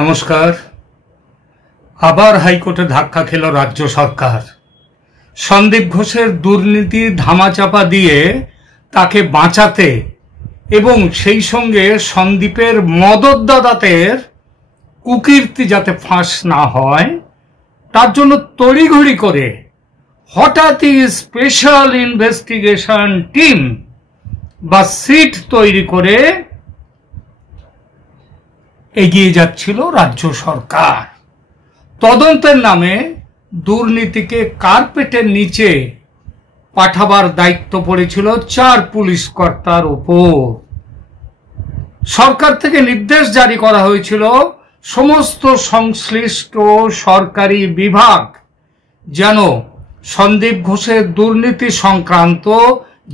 নমস্কার। আবার হাইকোর্টে ধাক্কা খেল রাজ্য সরকার। সন্দীপ ঘোষের দুর্নীতি ধামাচাপা দিয়ে তাকে বাঁচাতে এবং সেই সঙ্গে সন্দীপের মদতদাতাদের কুকীর্তি যাতে ফাঁস না হয় তার জন্য তড়িঘড়ি করে হঠাৎই স্পেশাল ইনভেস্টিগেশন টিম বা সিট তৈরি করে এগিয়ে যাচ্ছিল রাজ্য সরকার। তদন্তের নামে দুর্নীতিকে কার্পেটের নিচে পাঠাবার দায়িত্ব পড়েছিল 4 পুলিশ কর্তার উপর। সরকার থেকে নির্দেশ জারি করা হয়েছিল সমস্ত সংশ্লিষ্ট সরকারি বিভাগ যেন সন্দীপ ঘোষের দুর্নীতি সংক্রান্ত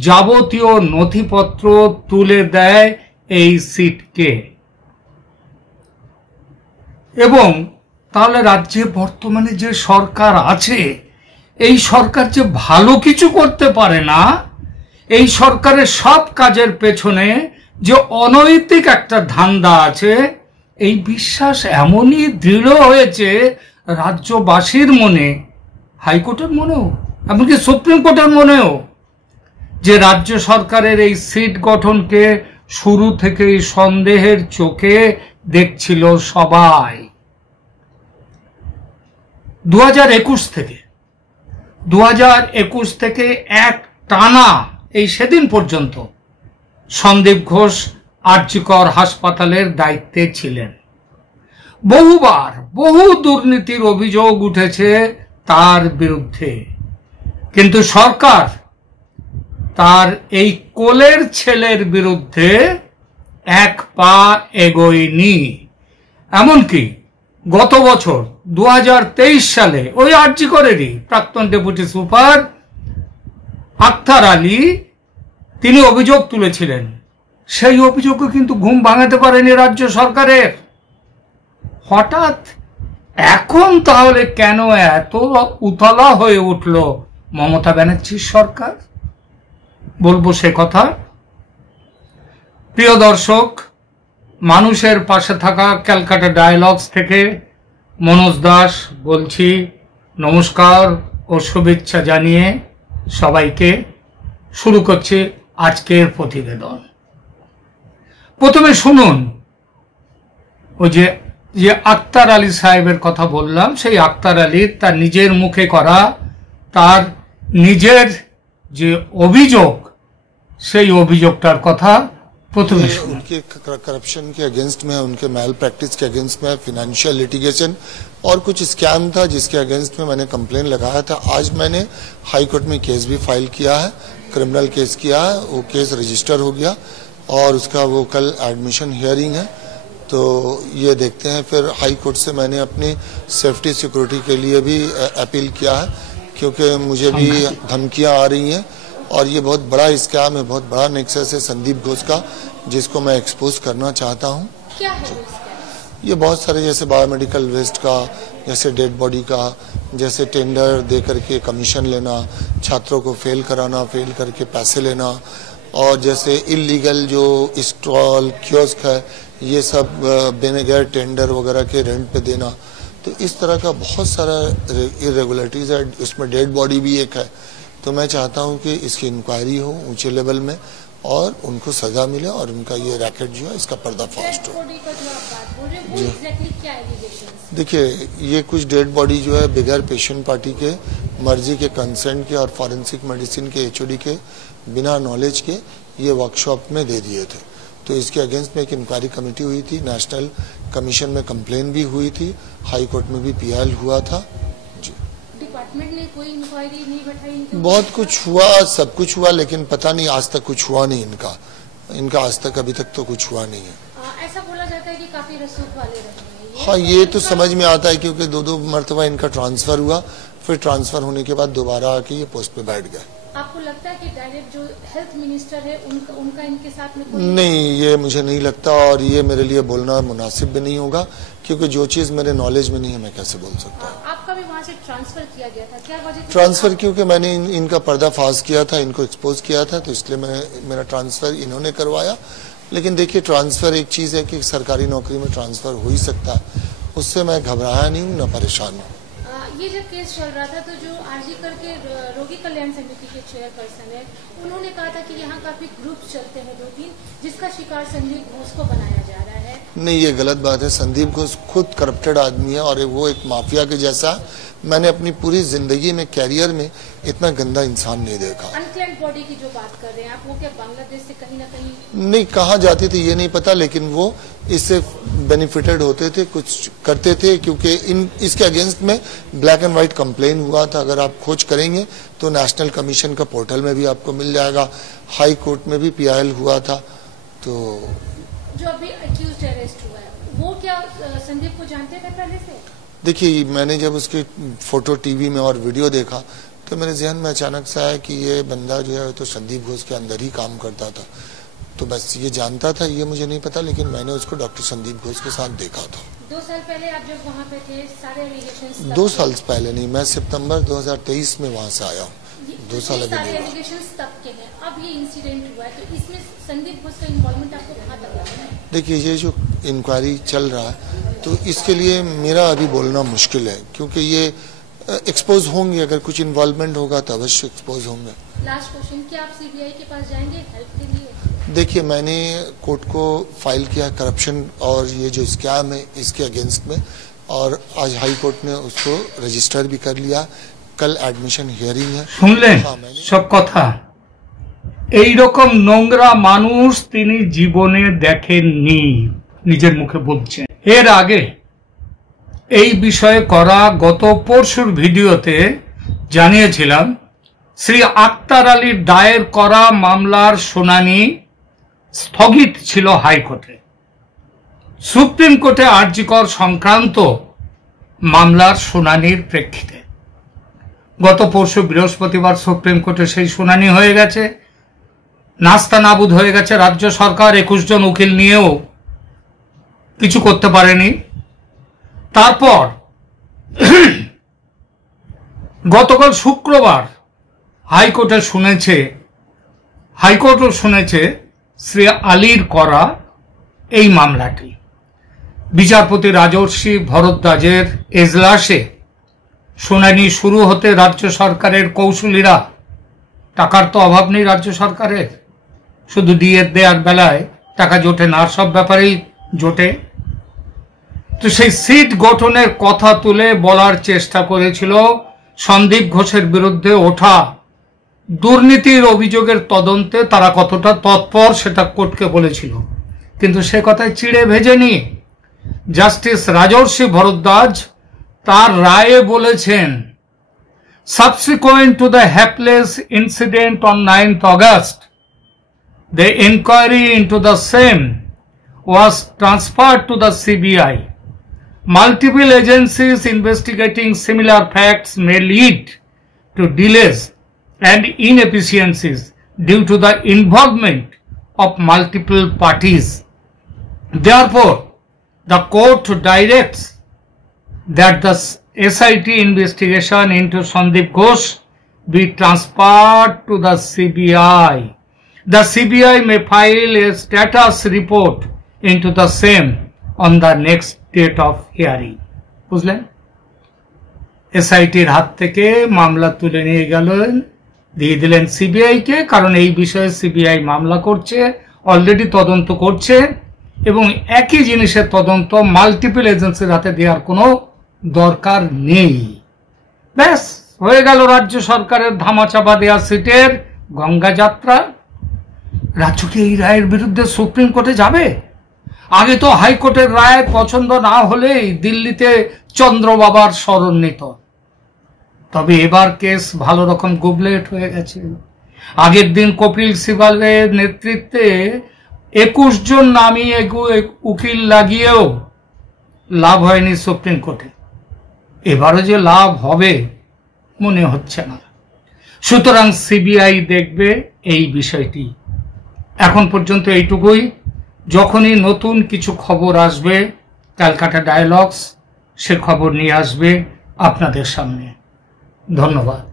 যাবতীয় নথিপত্র তুলে দেয় এই সিটকে। এবং তাহলে রাজ্যে বর্তমানে যে সরকার আছে এই সরকার যে ভালো কিছু করতে পারে না, এই সরকারের সব কাজের পেছনে যে অনৈতিক একটা ধান্দা আছে, এই বিশ্বাস এমনই দৃঢ় হয়েছে রাজ্যবাসীর মনে, হাইকোর্টের মনেও, এমনকি সুপ্রিম কোর্টের মনেও, যে রাজ্য সরকারের এই সিট গঠনকে শুরু থেকেই সন্দেহের চোখে দেখছিল সবাই। 2021 থেকে এক টানা এই সেদিন পর্যন্ত সন্দীপ ঘোষ আরজিকর হাসপাতালের দায়িত্বে ছিলেন। বহুবার বহু দুর্নীতির অভিযোগ উঠেছে তার বিরুদ্ধে, কিন্তু সরকার তার এই কোলের ছেলের বিরুদ্ধে এক পা এগোয়নি। এমনকি গত বছর 2023 সালে ওই আরজিকরেরই প্রাক্তন ডেপুটি সুপার আক্তার আলী তিনি অভিযোগ তুলেছিলেন। সেই অভিযোগও কিন্তু ঘুম ভাঙাতে পারেনি রাজ্য সরকারের। হঠাৎ এখন তাহলে কেন এত উতলা হয়ে উঠল মমতা ব্যানার্জির সরকার? বলবো সে কথা। প্রিয় দর্শক, মানুষের পাশে থাকা ক্যালকাটা ডায়ালগস থেকে মনোজ দাস বলছি। নমস্কার ও শুভেচ্ছা জানিয়ে সবাইকে শুরু করছি আজকের প্রতিবেদন। প্রথমে শুনুন, ওই যে আক্তার আলী সাহেবের কথা বললাম, সেই আক্তার আলীর তার নিজের মুখে করা তার নিজের যে অভিযোগ, সেই অভিযোগটার কথা प्रथम उनके करप्शन के अगेंस्ट में, उनके मैल प्रैक्टिस के अगेंस्ट में, फिनेंशियल लिटिगेशन और कुछ स्कैम था जिसके अगेंस्ट में मैंने कंप्लेन लगाया था। आज मैंने हाई कोर्ट में केस भी फाइल किया है, क्रिमिनल केस किया है, वो केस रजिस्टर हो गया और उसका वो कल एडमिशन हियरिंग है। तो ये देखते हैं। फिर हाई कोर्ट से मैंने अपनी सेफ्टी सिक्योरिटी के लिए भी अपील किया है, क्योंकि मुझे भी धमकियाँ आ रही हैं और ये बहुत बड़ा स्कैम है, बहुत बड़ा नेक्सस है संदीप घोष का, जिसको मैं एक्सपोज करना चाहता हूँ। क्या है ये बहुत सारे, जैसे बायोमेडिकल वेस्ट का, जैसे डेड बॉडी का, जैसे टेंडर दे करके कमीशन लेना, छात्रों को फेल कराना, फेल करके पैसे लेना, और जैसे इलीगल जो स्टॉल कियोस्क है ये सब बिना टेंडर वगैरह के रेंट पे देना। तो इस तरह का बहुत सारा इरेगुलरिटीज है। उसमें डेड बॉडी भी एक है। तो मैं चाहता हूं कि इसकी इंक्वायरी हो ऊंचे लेवल में और उनको सजा मिले और उनका ये रैकेट जो है इसका पर्दाफाश हो। देखिए, ये कुछ डेड बॉडी जो है बगैर पेशेंट पार्टी के, मर्जी के, कंसेंट के और फॉरेंसिक मेडिसिन के, एचओडी के, बिना नॉलेज के ये वर्कशॉप में दे दिए थे। तो इसके अगेंस्ट में एक इंक्वायरी कमेटी हुई थी, नेशनल कमीशन में कंप्लेन भी हुई थी, हाई कोर्ट में भी पीएल हुआ था। डिपार्टमेंट ने कोई इंक्वायरी नहीं बैठाई? बहुत कुछ हुआ, सब कुछ हुआ, लेकिन पता नहीं आज तक कुछ हुआ नहीं इनका आज तक अभी तक तो कुछ हुआ नहीं है। ऐसा बोला जाता है कि काफी रसूख वाले रहे हैं। हाँ, ये तो समझ में आता है, क्योंकि 2 मरतबा इनका ट्रांसफर हुआ, फिर ट्रांसफर होने के बाद दोबारा आके ये पोस्ट पे बैठ गए। आपको लगता है कि डायरेक्ट जो हेल्थ मिनिस्टर है उनका इनके साथ में कोई? नहीं, ये मुझे नहीं लगता, और ये मेरे लिए बोलना मुनासिब भी नहीं होगा, क्योंकि जो चीज मेरे नॉलेज में नहीं है मैं कैसे बोल सकता हूँ। आपका भी वहाँ से ट्रांसफर किया गया था, क्या वजह थी? ट्रांसफर क्योंकि मैंने इनका पर्दाफाश किया था, इनको एक्सपोज किया था, तो इसलिए मेरा ट्रांसफर इन्होंने करवाया। लेकिन देखिए, ट्रांसफर एक चीज है कि सरकारी नौकरी में ट्रांसफर हो ही सकता है, उससे मैं घबराया नहीं हूँ, न परेशान हूँ। ये जब केस चल रहा था तो जो आरजी करके रोगी कल्याण समिति के चेयरपर्सन है, उन्होंने कहा था कि यहाँ काफी ग्रुप चलते हैं 2-3, जिसका शिकार संदीप घोष को बनाया जा रहा है। नहीं, ये गलत बात है। संदीप घोष खुद करप्टेड आदमी है और वो एक माफिया के जैसा। मैंने अपनी पूरी जिंदगी में, कैरियर में इतना गंदा इंसान नहीं देखा। अनक्लेम्ड बॉडी की जो बात कर रहे हैं आप, वो क्या बांग्लादेश से कहीं ना कहीं नहीं, कहाँ जाते थे ये नहीं पता, लेकिन वो इससे बेनिफिटेड होते थे, कुछ करते थे, क्योंकि इसके अगेंस्ट में ब्लैक एंड व्हाइट कंप्लेन हुआ था। अगर आप खोज करेंगे तो नेशनल कमीशन का पोर्टल में भी आपको मिल जाएगा, हाई कोर्ट में भी PIL हुआ था। तो जो अभी अक्यूज्ड अरेस्ट हुआ है, वो क्या संदीप को जानते थे पहले से? देखिए, मैंने जब उसके फोटो टीवी में और वीडियो देखा तो मेरे जहन में अचानक से आया कि ये बंदा जो है तो संदीप घोष के अंदर ही काम करता था। तो बस ये जानता था, ये मुझे नहीं पता, लेकिन मैंने उसको डॉक्टर संदीप घोष के साथ देखा था। 2 साल पहले आप जब वहाँ पे थे, सारे एलिगेशंस 2 साल पहले नहीं, मैं सितंबर 2023 में वहाँ से आया हूँ। 2 साल अभी सारे नहीं हुआ। एलिगेशंस तब के हैं। अब ये इंसिडेंट हुआ है, तो इसमें संदीप घोष का इन्वॉल्वमेंट आपको कहाँ तक लगा है? देखिए, ये जो इंक्वायरी चल रहा है तो इसके लिए मेरा अभी बोलना मुश्किल है, क्योंकि ये एक्सपोज होंगे। अगर कुछ इन्वॉल्वमेंट होगा तो अवश्य एक्सपोज होंगे। लास्ट क्वेश्चन, क्या आप CBI के पास जाएंगे हेल्प के लिए? देखिए, मैंने कोर्ट को फाइल किया करप्शन और ये जो स्कैम है इसके अगेंस्ट में, और आज हाई कोर्ट ने उसको रजिस्टर भी कर लिया। कल एडमिशन हियरिंग है। শুনলেন সব কথা। এই রকম নোংরা মানুষ তিনি জীবনে দেখেননি, নিজের মুখে বলছেন। এর আগে এই বিষয়ে করা গত পরশুর ভিডিওতে জানিয়েছিলাম শ্রী আক্তার আলীর দায়ের করা মামলার শুনানি স্থগিত ছিল হাইকোর্টে। সুপ্রিম কোর্টে আরজিকর সংক্রান্ত মামলার শুনানির প্রেক্ষিতে গত পরশু বৃহস্পতিবার সুপ্রিম কোর্টে সেই শুনানি হয়ে গেছে। নাস্তানাবুদ হয়ে গেছে রাজ্য সরকার, 21 জন উকিল নিয়েও কিছু করতে পারেনি। তারপর গতকাল শুক্রবার হাইকোর্টও শুনেছে শ্রী আলীর করা এই মামলাটি। বিচারপতি রাজর্ষি ভরদ্বাজের এজলাসে শুনানি শুরু হতে রাজ্য সরকারের কৌশলীরা, টাকার তো অভাব নেই রাজ্য সরকারের, শুধু দিয়ে দেওয়ার বেলায় টাকা জোটে না, সব ব্যাপারেই জোটে। তো সেই সিট গঠনের কথা তুলে বলার চেষ্টা করেছিল সন্দীপ ঘোষের বিরুদ্ধে ওঠা দুর্নীতির অভিযোগের তদন্তে তারা কতটা তৎপর সেটা কোর্টকে বলেছিল, কিন্তু সে কথায় চিড়ে ভেজেনি। জাস্টিস রাজর্ষি ভরদ্বাজ তার রায়ে বলেছেন, subsequent to the hapless incident on 9th August, the inquiry into the same was transferred to the CBI. Multiple agencies investigating similar facts may lead to delays and inefficiencies due to the involvement of multiple parties. Therefore, the court directs that the SIT investigation into Sandeep Ghosh be transferred to the CBI. The CBI may file a status report into the same on the next date of hearing. বুঝলেন? SITর হাত থেকে মামলা তুলে নিয়ে গেলেন, দিয়ে দিলেন CBI কে, কারণ এই বিষয়ে CBI মামলা করছে, অলরেডি তদন্ত করছে, এবং একই জিনিসের তদন্ত মাল্টিপল এজেন্সির হাতে দেওয়ার কোনো দরকার নেই। ব্যাস হয়ে গেল রাজ্য সরকারের ধামাচাপা দেওয়া সিটের গঙ্গা যাত্রা। রাজ্য কি এই রায়ের বিরুদ্ধে সুপ্রিম কোর্টে যাবে? আগে তো হাইকোর্টের রায় পছন্দ না হলেই দিল্লিতে চন্দ্রবাবার স্মরণ নিত, তবে এবার কেস ভালো রকম গুবলেট হয়ে গেছে। আগের দিন কপিল সিবালের নেতৃত্বে 21 জন নামী উকিল লাগিয়েও লাভ হয়নি সুপ্রিম কোর্টে। এবারও যে লাভ হবে মনে হচ্ছে না। সুতরাং CBI দেখবে এই বিষয়টি। এখন পর্যন্ত এইটুকুই। যখনই নতুন কিছু খবর আসবে ক্যালকাটা ডায়ালগস সে খবর নিয়ে আসবে আপনাদের সামনে। ধন্যবাদ।